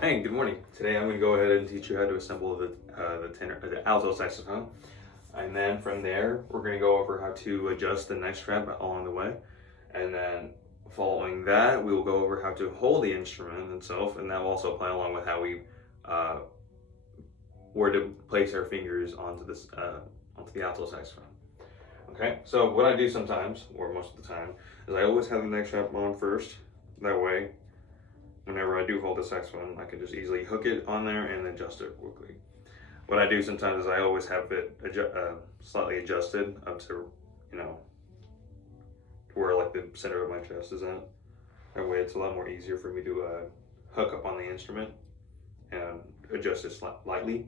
Hey, good morning. Today I'm going to go ahead and teach you how to assemble the alto saxophone. And then from there, we're going to go over how to adjust the neck strap along the way. And then following that, we will go over how to hold the instrument itself. And that will also apply along with how we, where to place our fingers onto onto the alto saxophone. Okay, so what I do sometimes, or most of the time, is I always have the neck strap on first. That way, whenever I do hold the saxophone, I can just easily hook it on there and adjust it quickly. What I do sometimes is I always have it slightly adjusted up to, where like the center of my chest is at. That way it's a lot more easier for me to hook up on the instrument and adjust it lightly.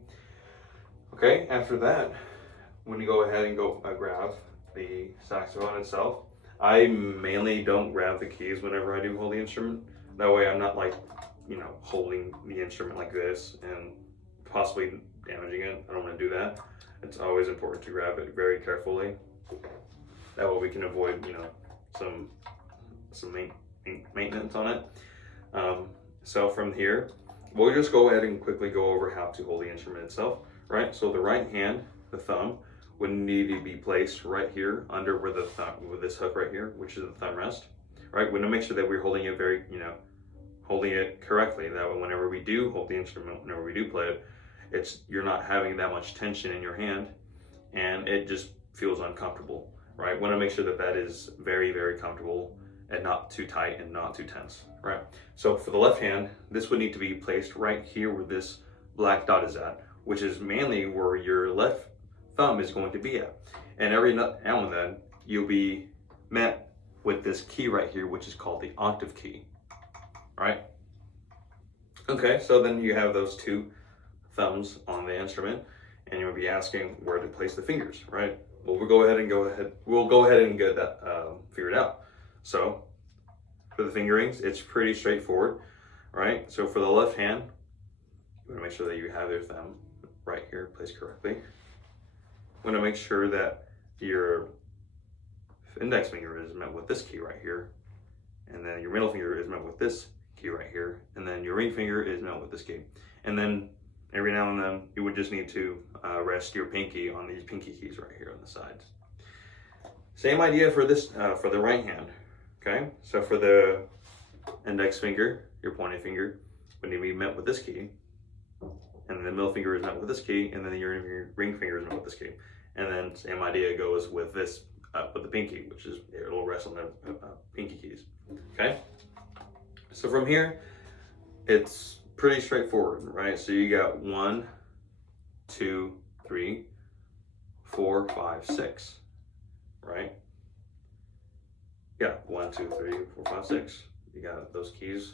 Okay, after that, when you go ahead and grab the saxophone itself, I mainly don't grab the keys whenever I do hold the instrument. That way I'm not like, holding the instrument like this and possibly damaging it. I don't want to do that. It's always important to grab it very carefully. That way we can avoid, some maintenance on it. So from here, we'll just go ahead and quickly go over how to hold the instrument itself, right? So the right hand, the thumb, would need to be placed right here under where the thumb, with this hook right here, which is the thumb rest, right? We want to make sure that we're holding it very, holding it correctly. That way, whenever we do hold the instrument, whenever we do play it, you're not having that much tension in your hand, and it just feels uncomfortable, right? Want to make sure that that is very, very comfortable and not too tight and not too tense, right? So for the left hand, this would need to be placed right here where this black dot is at, which is mainly where your left thumb is going to be at. And every now and then, you'll be met with this key right here, which is called the octave key, right? Okay, so then you have those two thumbs on the instrument, and you'll be asking where to place the fingers, right? Well, we'll go ahead and get that figured out. So for the fingerings, it's pretty straightforward, right? So for the left hand, you want to make sure that you have your thumb right here placed correctly. You want to make sure that your index finger is met with this key right here, and then your middle finger is met with this key right here, and then your ring finger is met with this key. And then every now and then, you would just need to rest your pinky on these pinky keys right here on the sides. Same idea for this, for the right hand, okay? So for the index finger, your pointing finger would need to be met with this key, and then the middle finger is met with this key, and then your ring finger is met with this key. And then same idea goes with this, with the pinky, which is, it'll rest on the pinky keys, okay? So from here, it's pretty straightforward, right? So you got 1, 2, 3, 4, 5, 6, right? Yeah, 1, 2, 3, 4, 5, 6. You got those keys.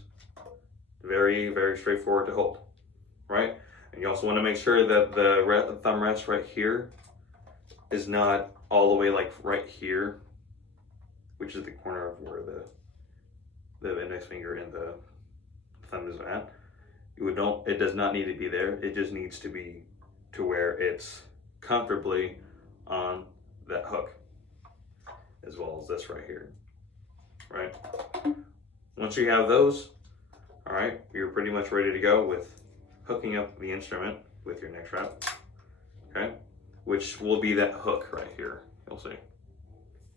Very, very straightforward to hold, right? And you also want to make sure that the thumb rest right here is not all the way like right here, which is the corner of where the index finger and the thumb is at. It does not need to be there. It just needs to be to where it's comfortably on that hook, as well as this right here, right? Once you have those, all right, you're pretty much ready to go with hooking up the instrument with your neck strap, okay? Which will be that hook right here, you'll see,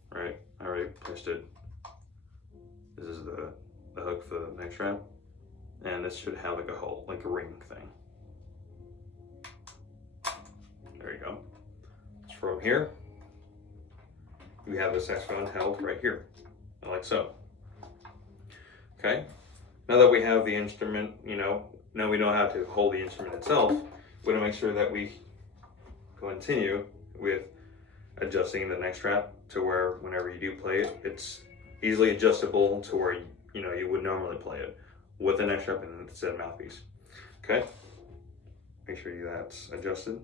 right? I already placed it. This is the hook for the neck strap. And this should have like a hole, like a ring thing. There you go. So from here, we have the saxophone held right here, like so. Okay, now that we have the instrument, now we know how to hold the instrument itself, we want to make sure that we continue with adjusting the neck strap to where whenever you do play it, it's easily adjustable to where you would normally play it with the neck strap and instead of mouthpiece. Okay, make sure that's adjusted.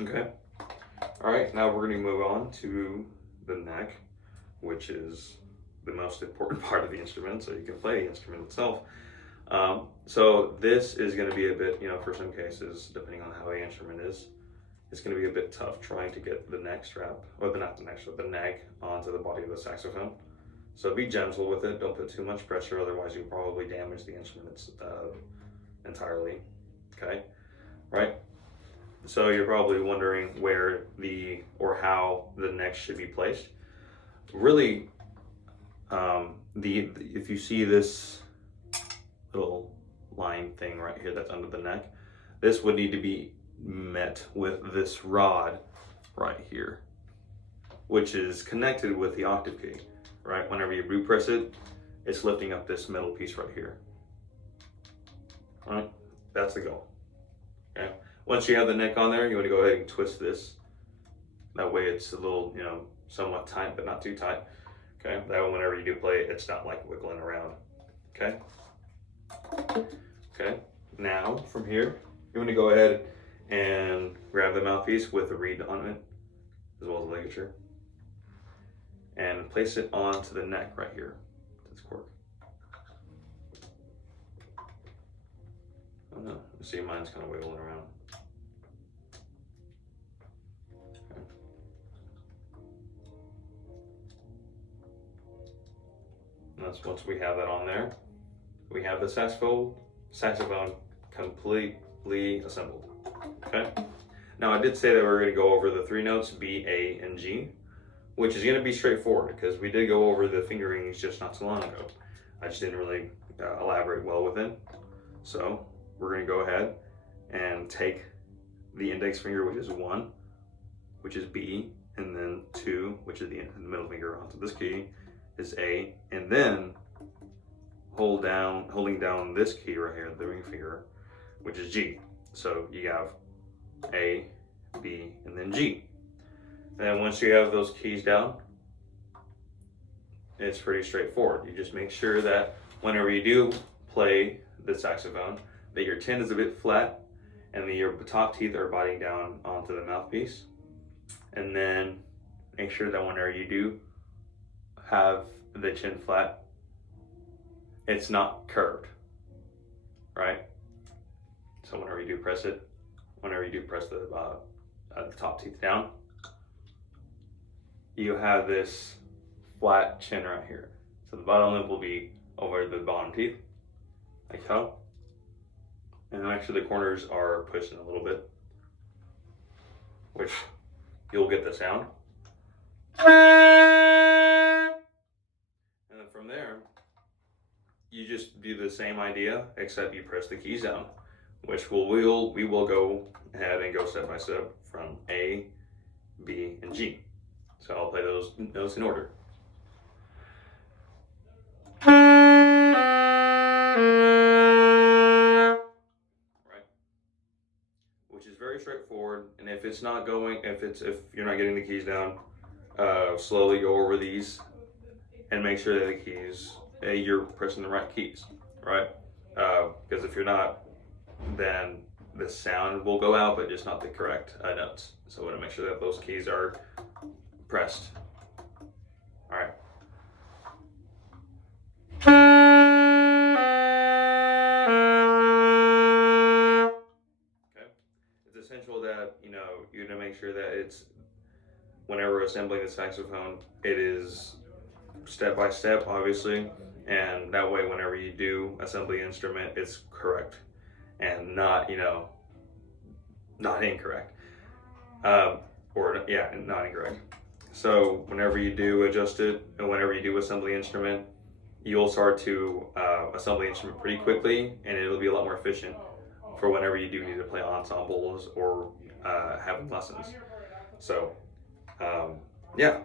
Okay, all right, now we're going to move on to the neck, which is the most important part of the instrument, so you can play the instrument itself. So this is going to be a bit, for some cases, depending on how the instrument is, it's going to be a bit tough trying to get the neck strap, or not the neck strap, the neck onto the body of the saxophone. So be gentle with it. Don't put too much pressure, otherwise you'll probably damage the instruments entirely. Okay, right? So you're probably wondering where or how the neck should be placed. Really, if you see this little line thing right here that's under the neck, this would need to be met with this rod right here, which is connected with the octave key, right? Whenever you boot press it, it's lifting up this metal piece right here. All right, that's the goal. Okay. Once you have the neck on there, you want to go ahead and twist this. That way it's a little, somewhat tight, but not too tight. Okay, that way whenever you do play it, it's not like wiggling around. Okay. Okay, now from here, you want to go ahead and grab the mouthpiece with a reed on it, as well as the ligature, and place it onto the neck right here. This cork. Oh no, you see mine's kind of wiggling around. Okay. And that's once we have that on there, we have the saxophone completely assembled. Okay. Now I did say that we were going to go over the 3 notes B, A, and G, which is going to be straightforward because we did go over the fingerings just not so long ago. I just didn't really elaborate well with it. So we're going to go ahead and take the index finger, which is 1, which is B, and then 2, which is the middle finger onto this key, is A, and then holding down this key right here, the ring finger, which is G. So you have A, B, and then G. And then once you have those keys down, it's pretty straightforward. You just make sure that whenever you do play the saxophone, that your chin is a bit flat and that your top teeth are biting down onto the mouthpiece. And then make sure that whenever you do have the chin flat, it's not curved, right? So whenever you do press it, whenever you do press the top teeth down, you have this flat chin right here. So the bottom lip will be over the bottom teeth, like so. And actually the corners are pushed in a little bit, which you'll get the sound. And then from there, you just do the same idea, except you press the keys down, which we will go ahead and go step by step from A, B, and G. So I'll play those notes in order. Right, which is very straightforward. And if it's not going, if you're not getting the keys down, slowly go over these and make sure that the keys, you're pressing the right keys, right? Because if you're not, then the sound will go out, but just not the correct notes. So I want to make sure that those keys are pressed. All right. Okay. It's essential that you're to make sure that it's, whenever assembling the saxophone, it is step by step, obviously, and that way whenever you do assemble the instrument, it's correct and not not incorrect, not incorrect. So whenever you do adjust it and whenever you do assemble the instrument, you'll start to assemble the instrument pretty quickly, and it'll be a lot more efficient for whenever you do need to play ensembles or having lessons. So yeah,